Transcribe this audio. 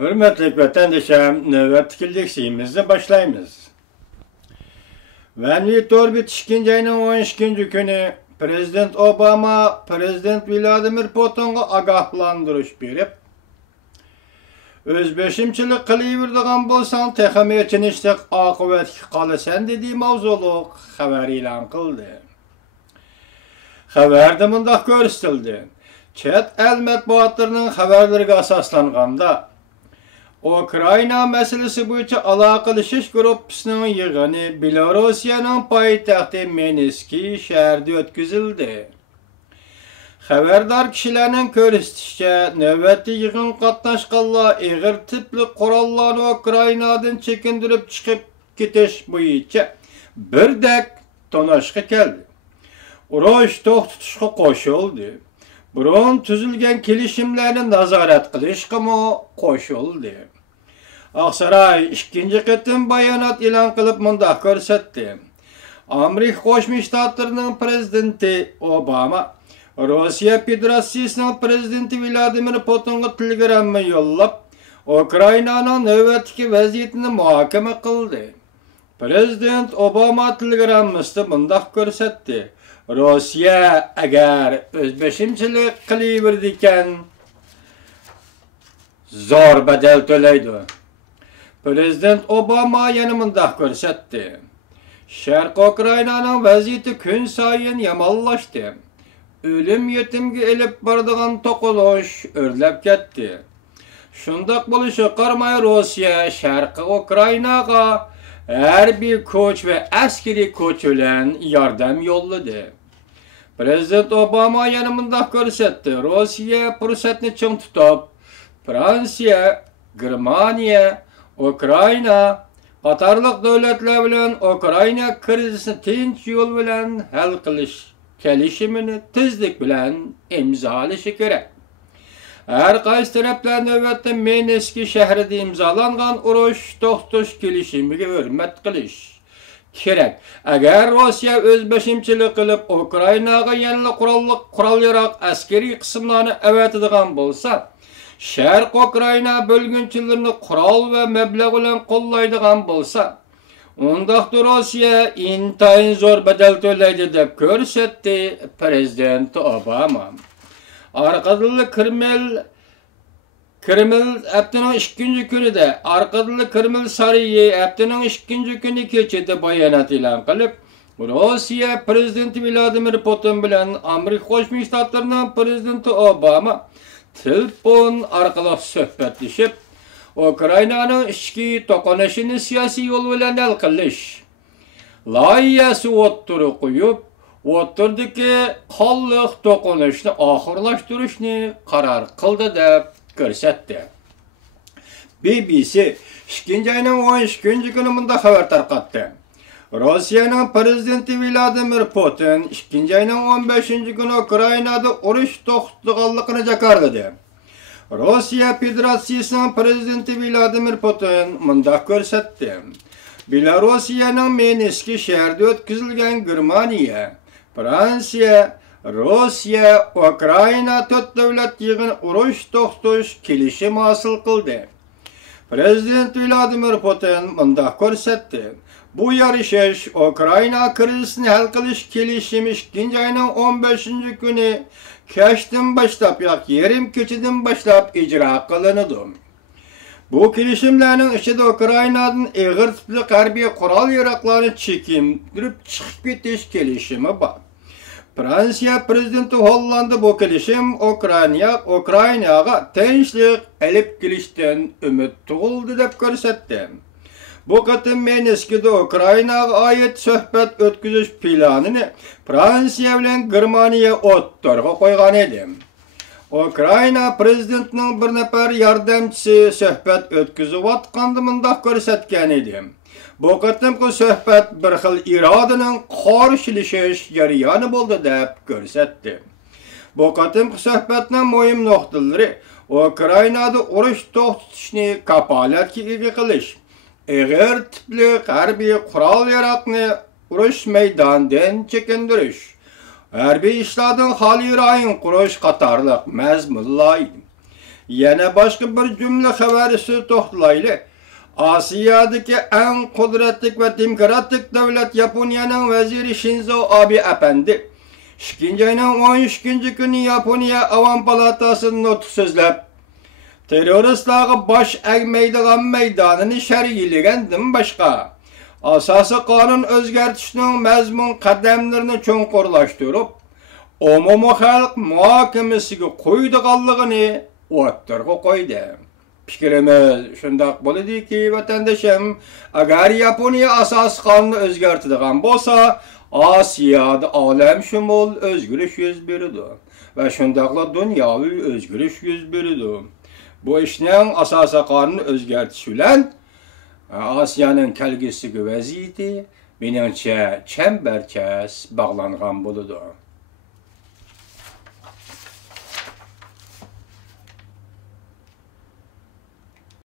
Hürmetli vatandaşlarım, növbetçilik şeyimizni başlaymiz. Venvitor bitişkinci ayının 12. günü Prezident Obama, Prezident Vladimir Putin'ga agahlandırış berip, özbeşimçilik kılıverdigan bolsaň tehim etçinişlik akıbetki kalısan dediği mavzuluk haber ilan kıldı. Haberde mundaq görüstildi. Çet el metbuatlarının haberlerine asaslanganda, Ukrayna meselesi boyunca alakalaşış grupsının yığını Belorusiyanın payitahtı Minsk'i şəhərdə ötküzildi. Haberdar kişilerin görüştüşçe növbəti yığın qatnaşqanlar eğer tipli qurallarını Ukraynadan çekindirip çıkıp ketiş boyunca birdek tonaşqı keldi. Uruş to'xtatishga qo'shildi. Burun tuzilgan kelishimlarni nazorat qilishga qo'shildi. Aqsaray ikkinchi qitim bayonot e'lon qilib mundaq ko'rsatdi. Amerika Qo'shma Shtatlarining prezidenti Obama Rossiya Federatsiyasining prezidenti Vladimir Putinga telegramma yo'llab, Ukrainaning navbatdagi vaziyatini muhokama qildi. Prezident Obama telegrammasida mundaq ko'rsatdi. Rossiya agar özbeşimçilik qiliverdikan zor bedel to'laydi. Prezident Obama yana mundaq ko'rsatdi. Sharq Ukrainaning vaziyati kun sayin yomonlashdi. Ölüm yetimga elib boradigan to'qilish o'rlab ketdi. Shundaq bo'lishiga qaramay Rossiya Sharq Ukrainaga harbiy koç ve askeri koç bilen yardım yolladı. Prezident Obama yana mundaq ko'rsatdi. Rossiya fursatni ching tutib, Fransiya, Germaniya, Ukraina qatorliq davlatlar bilan Ukraina krizini tinch yo'l bilan hal qilish kelishimini tezlik bilan imzolashi kerak. Her qaysi taraflar növbətdə Minsk'i şəhrində imzalanğan uruş to'xtatish kelishimiga hurmat qilish kerak. Agar Rossiya özbeşimçilik qilib Ukrainaga yangi qurol-yarog' askeri qismlarni avatadigan bo'lsa, Sharq Ukraina bölgünçilerini qurol va mablag' bilan qo'llaydigan bo'lsa, undaqda Rossiya intayin zo'r badal to'laydi deb ko'rsatdi Prezident Obama. Arkadalı Kreml haftanın 2. günü de Arkadalı Kreml Sarayı haftanın 2. günü keçede bayanat e'lon qilib, Rossiya prezidenti Vladimir Putin bilan Amerika Qo'shma Shtatlarining prezidenti Obama telefon orqali suhbatlashib, Ukrainaning ichki to'qnashuvini siyosiy yo'l bilan hal qilish loyihasi o'ttirib qo'yib, o'tirdiki qonliq to'qnashuvni oxirlashtirishni qaror qildi deb ko'rsatdi. BBC 2. ayning 12. kuni bunda xabar tarqatdi. Rossiyaning prezidenti Vladimir Putin 2. ayning 15. kuni Ukrainada urush to'xtatganligini jakarladi. Rossiya Federatsiyasining prezidenti Vladimir Putin bunda ko'rsatdi. Belorusiyaning Minsk'i şəhərdə o'tkazilgan Germaniya, Fransiya, Rossiya, Ukraina 4 davlat yig'ini urush to'xtatish kelishimi hosil qildi. Prezident Vladimir Putin mundaq ko'rsatdi. Bu yarashish Ukraina krizini hal qilish kelishimi 2. ayning 15. kuni kechdan boshlab yoki yarim kechadan boshlab ijro qilinadi. Bu kelishimlarning ichida Ukrainadan ig'ir tipli harbiy qurol-yarog'larni chekintirib chiqib ketish kelishimi bor. Fransiya prezidenti Hollanda bu kelishim Ukrainaga tinchlik olib kelishdan umid tug'ildi deb ko'rsatdi. Bu qatim Minsk'da Ukrainaga oid suhbat o'tkazish planini Fransiya bilan Germaniya o'ttirg'a qo'ygan edi. Ukraina prezidentining bir nafar yordamchisi suhbat o'tkazayotganda mundaq ko'rsatgan edi. Bu qatimki suhbat bir xil irodaning qarshilashish jarayoni bo'ldi deb ko'rsatdi. Bu qatimki suhbatning muhim nuqtalari Ukrainada urush to'xtatishni kapolatga ega qilish, ig'ir tipli harbiy qurol-yarog'ni urush maydonidan chekindirish, harbiy ishlardan xoli rayon qurish qatorliq mazmunlar edi. yana başka bir cümle haberisi toxtalaylı. Asiyadaki en kudretlik ve demokratik devlet Japonya'nın veziri Shinzo Abe efendi. 2. ayının 13. günü Japonya Avam Palatası'nın notu sözlep, teröristleri baş egmeydiğen meydanını şergilegendin başka. Asası kanun özgertişinin mezmun kademlerini çonkorlaştırıp, umumu halk muhakemesiga koyduğallığını o'ttirga koydu. Fikrimiz şundak boladi ki vatandaşım, agar Yaponiya asas kanunu özgertidigan bolsa, Asiyada alem şumul özgürlük yüz beridi ve şundakla dünyavi özgürlük yüz beridi. Bu işning asası kanunu özgertiş bilen Asiyanın kelgisi vaziyeti meningcha chambarchas bağlangan bo'ladi.